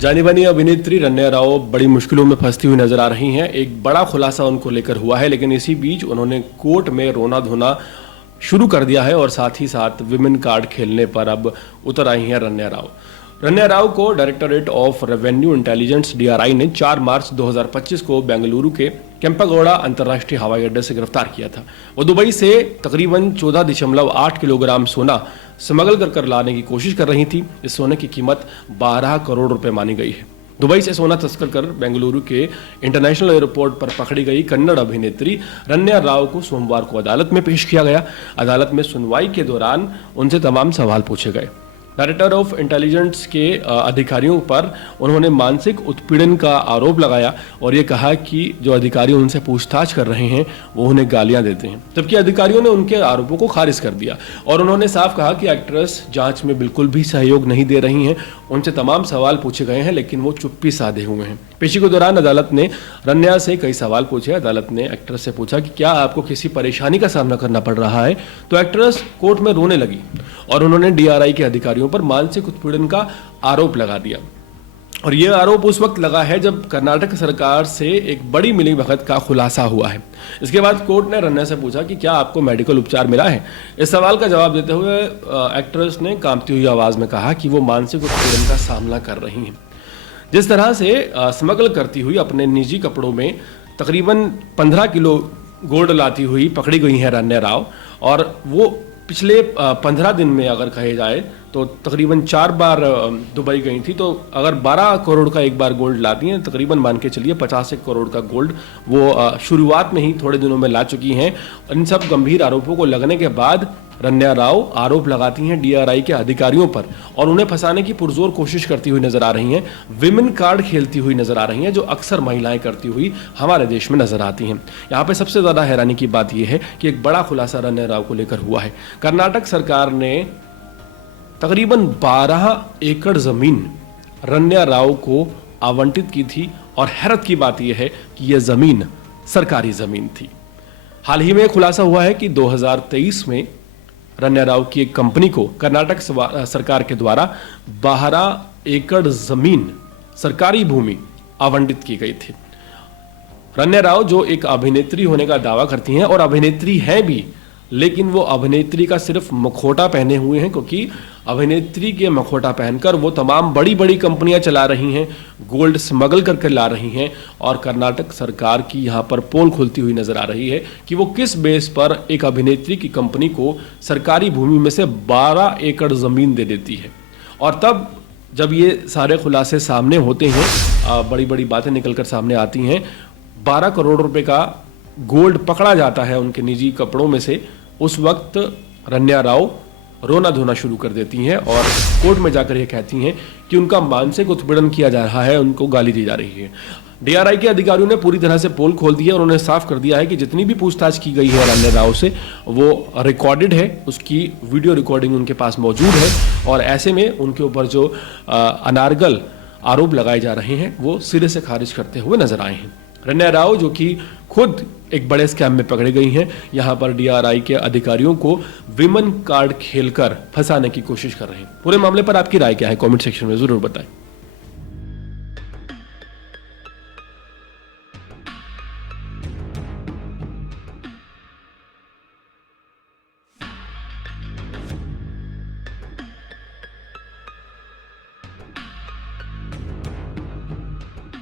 जानी मानी अभिनेत्री रन्या राव बड़ी मुश्किलों में फंसती हुई नजर आ रही हैं। एक बड़ा खुलासा उनको लेकर हुआ है, लेकिन इसी बीच उन्होंने कोर्ट में रोना धोना शुरू कर दिया है और साथ ही साथ विमेन कार्ड खेलने पर अब उतर आई हैं रन्या राव। रन्या राव को directorate of revenue intelligence DRI ने 4 मार्च 2025 को बेंगलुरु के केम्पागौड़ा अंतर्राष्ट्रीय हवाई अड्डे से गिरफ्तार किया था। वो दुबई से तकरीबन 14.8 किलोग्राम सोना स्मगल कर लाने की कोशिश कर रही थी। इस सोने की कीमत 12 करोड़ रुपए मानी गई है। दुबई से सोना तस्कर कर बेंगलुरु के इंटरनेशनल एयरपोर्ट पर पकड़ी गई कन्नड़ अभिनेत्री रन्या राव को सोमवार को अदालत में पेश किया गया। अदालत में सुनवाई के दौरान उनसे तमाम सवाल पूछे गए। डायरेक्टर ऑफ इंटेलिजेंस के अधिकारियों पर उन्होंने मानसिक उत्पीड़न का आरोप लगाया और ये कहा कि जो अधिकारी उनसे पूछताछ कर रहे हैं वो उन्हें गालियां देते हैं, जबकि अधिकारियों ने उनके आरोपों को खारिज कर दिया और उन्होंने साफ कहा कि एक्ट्रेस जांच में बिल्कुल भी सहयोग नहीं दे रही हैं। उनसे तमाम सवाल पूछे गए हैं, लेकिन वो चुप्पी साधे हुए हैं। पेशी के दौरान अदालत ने रन्या से कई सवाल पूछे। अदालत ने एक्ट्रेस से पूछा कि क्या आपको किसी परेशानी का सामना करना पड़ रहा है, तो एक्ट्रेस कोर्ट में रोने लगी और उन्होंने डीआरआई के अधिकारियों पर मानसिक उत्पीड़न का आरोप लगा दिया। और यह आरोप उस वक्त लगा है जब कर्नाटक सरकार से एक बड़ी मिलीभगत का खुलासा हुआ है। इसके बाद कोर्ट ने रन्या से पूछा कि क्या आपको मेडिकल उपचार मिला है। इस सवाल का जवाब देते हुए एक्ट्रेस ने कांपती हुई आवाज में कहा कि वो मानसिक उत्पीड़न का सामना कर रही हैं। जिस तरह से स्मगल करती हुई अपने निजी कपड़ों में तकरीबन 15 किलो गोल्ड लाती हुई पकड़ी गई है रन्या राव, और वो पिछले 15 दिन में अगर कहे जाए तो तकरीबन 4 बार दुबई गई थी। तो अगर 12 करोड़ का एक बार गोल्ड लाती हैं, तकरीबन मान के चलिए 50 करोड़ का गोल्ड वो शुरुआत में ही थोड़े दिनों में ला चुकी हैं। इन सब गंभीर आरोपों को लगने के बाद रन्या राव आरोप लगाती हैं डीआरआई के अधिकारियों पर और उन्हें फंसाने की पुरजोर कोशिश करती हुई नजर आ रही हैं। विमेन कार्ड खेलती हुई नजर आ रही हैं, जो अक्सर महिलाएं करती हुई हमारे देश में नजर आती हैं। यहाँ पे सबसे ज्यादा हैरानी की बात यह है कि एक बड़ा खुलासा रन्या राव को लेकर हुआ है। कर्नाटक सरकार ने तकरीबन 12 एकड़ जमीन रन्या राव को आवंटित की थी और हैरत की बात यह है कि यह जमीन सरकारी जमीन थी। हाल ही में खुलासा हुआ है कि 2023 में रन्या राव की एक कंपनी को कर्नाटक सरकार के द्वारा 12 एकड़ जमीन सरकारी भूमि आवंटित की गई थी। रन्या राव जो एक अभिनेत्री होने का दावा करती हैं और अभिनेत्री हैं भी, लेकिन वो अभिनेत्री का सिर्फ मखोटा पहने हुए हैं, क्योंकि अभिनेत्री के मखोटा पहनकर वो तमाम बड़ी बड़ी कंपनियां चला रही हैं, गोल्ड स्मगल करके ला रही हैं और कर्नाटक सरकार की यहाँ पर पोल खुलती हुई नजर आ रही है कि वो किस बेस पर एक अभिनेत्री की कंपनी को सरकारी भूमि में से 12 एकड़ जमीन दे देती है। और तब जब ये सारे खुलासे सामने होते हैं, बड़ी बड़ी बातें निकलकर सामने आती हैं, 12 करोड़ रुपए का गोल्ड पकड़ा जाता है उनके निजी कपड़ों में से, उस वक्त रन्या राव रोना धोना शुरू कर देती हैं और कोर्ट में जाकर ये कहती हैं कि उनका मानसिक उत्पीड़न किया जा रहा है, उनको गाली दी जा रही है। डीआरआई के अधिकारियों ने पूरी तरह से पोल खोल दी है और उन्होंने साफ कर दिया है कि जितनी भी पूछताछ की गई है रन्या राव से वो रिकॉर्डेड है, उसकी वीडियो रिकॉर्डिंग उनके पास मौजूद है और ऐसे में उनके ऊपर जो अनारगल आरोप लगाए जा रहे हैं वो सिरे से खारिज करते हुए नजर आए हैं। रन्या राव जो कि खुद एक बड़े स्कैम में पकड़े गई हैं, यहाँ पर डीआरआई के अधिकारियों को विमेन कार्ड खेलकर फंसाने की कोशिश कर रहे हैं। पूरे मामले पर आपकी राय क्या है, कमेंट सेक्शन में जरूर बताएं।